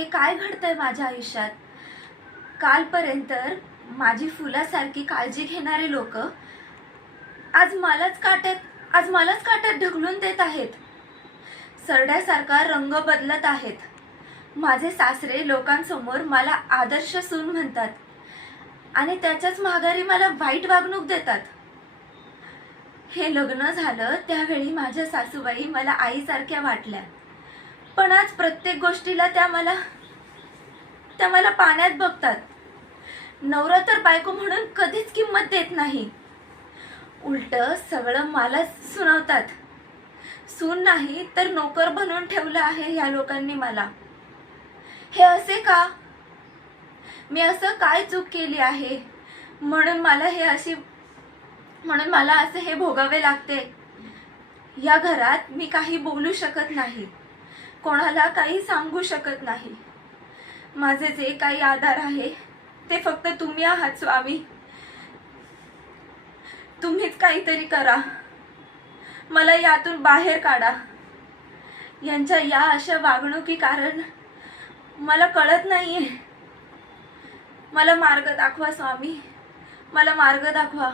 हे काय घडतंय माझ्या आयुष्यात? कालपर्यंत माझी फुलासारखी काळजी घेणारे लोक आज मलाच काट्यात ढकलून देत आहेत. सरड्यासारखा रंग बदलत आहेत. माझे सासरे लोकांसमोर मला आदर्श सून म्हणतात आणि त्याच्याच माघारी मला वाईट वागणूक देतात. हे लग्न झालं त्यावेळी माझ्या सासूबाई मला आईसारख्या वाटल्या, पण आज प्रत्येक गोष्टीला त्या मला पाण्यात बघतात. नवरा तर बायको म्हणून कधीच किंमत देत नाही, उलट सगळं मलाच सुनावतात. सून नाही तर नोकर बनवून ठेवलं आहे ह्या लोकांनी मला. हे असे का? मी असं काय चूक केली आहे म्हणून मला असं हे भोगावे लागते. या घरात मी काही बोलू शकत नाही, कोणाला काही सांगू शकत नाही. माझे जे काही आधार आहे ते फक्त तुम्ही आहात स्वामी. तुम्हीच काहीतरी करा, मला यातून बाहेर काढा. यांच्या या अशा वागणुकी कारण मला कळत नाहीये. मला मार्ग दाखवा स्वामी, मला मार्ग दाखवा.